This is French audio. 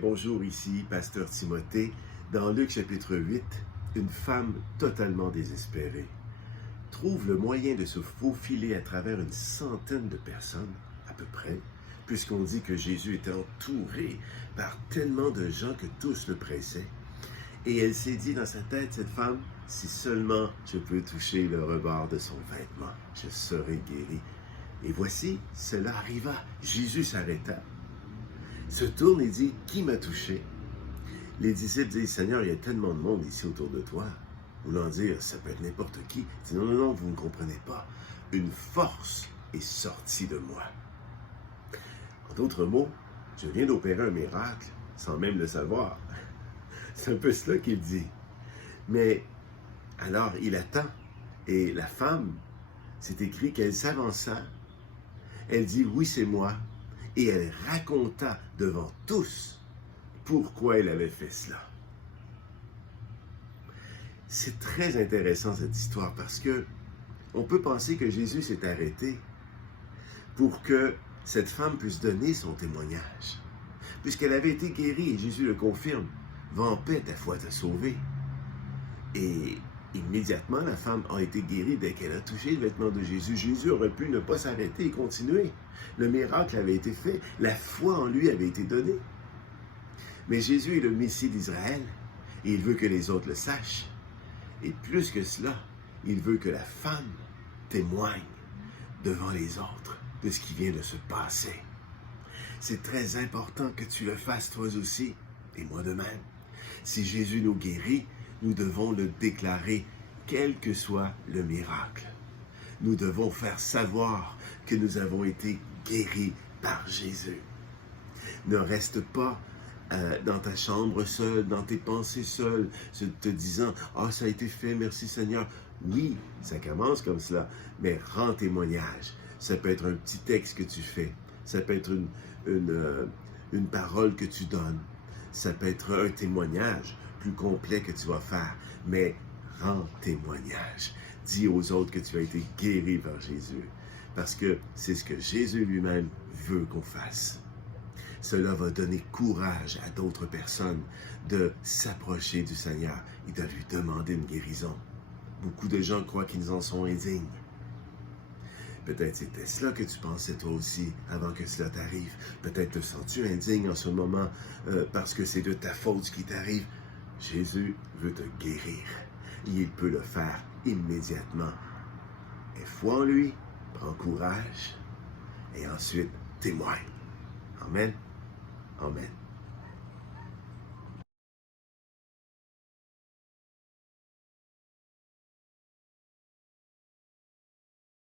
bonjour, ici Pasteur Timothée. Dans Luc chapitre 8, une femme totalement désespérée trouve le moyen de se faufiler à travers une centaine de personnes, à peu près, puisqu'on dit que Jésus était entouré par tellement de gens que tous le pressaient. Et elle s'est dit dans sa tête, cette femme, si seulement je peux toucher le rebord de son vêtement, je serai guérie. Et voici, cela arriva. Jésus s'arrêta, se tourne et dit, qui m'a touché? Les disciples disent, Seigneur, il y a tellement de monde ici autour de toi. Voulant dire, ça peut être n'importe qui. Il dit, non, non, non, vous ne comprenez pas. Une force est sortie de moi. En d'autres mots, je viens d'opérer un miracle sans même le savoir. C'est un peu cela qu'il dit. Mais alors, il attend. Et la femme, c'est écrit qu'elle s'avança. Elle dit, oui, c'est moi. Et elle raconta devant tous pourquoi elle avait fait cela. C'est très intéressant cette histoire parce que on peut penser que Jésus s'est arrêté pour que cette femme puisse donner son témoignage. Puisqu'elle avait été guérie, et Jésus le confirme, va en paix, ta foi t'a sauvée. Et immédiatement, la femme a été guérie dès qu'elle a touché le vêtement de Jésus. Jésus aurait pu ne pas s'arrêter et continuer. Le miracle avait été fait, la foi en lui avait été donnée. Mais Jésus est le Messie d'Israël et il veut que les autres le sachent. Et plus que cela, il veut que la femme témoigne devant les autres de ce qui vient de se passer. C'est très important que tu le fasses toi aussi, et moi de même. Si Jésus nous guérit, nous devons le déclarer, quel que soit le miracle. Nous devons faire savoir que nous avons été guéris par Jésus. Ne reste pas dans ta chambre seul, dans tes pensées seul, te disant « Ah, ça a été fait, merci Seigneur ». Oui, ça commence comme cela, mais rends témoignage. Ça peut être un petit texte que tu fais, ça peut être une parole que tu donnes, ça peut être un témoignage plus complet que tu vas faire, mais rends témoignage. Dis aux autres que tu as été guéri par Jésus, parce que c'est ce que Jésus lui-même veut qu'on fasse. Cela va donner courage à d'autres personnes de s'approcher du Seigneur et de lui demander une guérison. Beaucoup de gens croient qu'ils en sont indignes. Peut-être c'était cela que tu pensais toi aussi avant que cela t'arrive. Peut-être te sens-tu indigne en ce moment parce que c'est de ta faute ce qui t'arrive. Jésus veut te guérir et il peut le faire immédiatement. Aie foi en lui, prends courage et ensuite témoigne. Amen. Amen.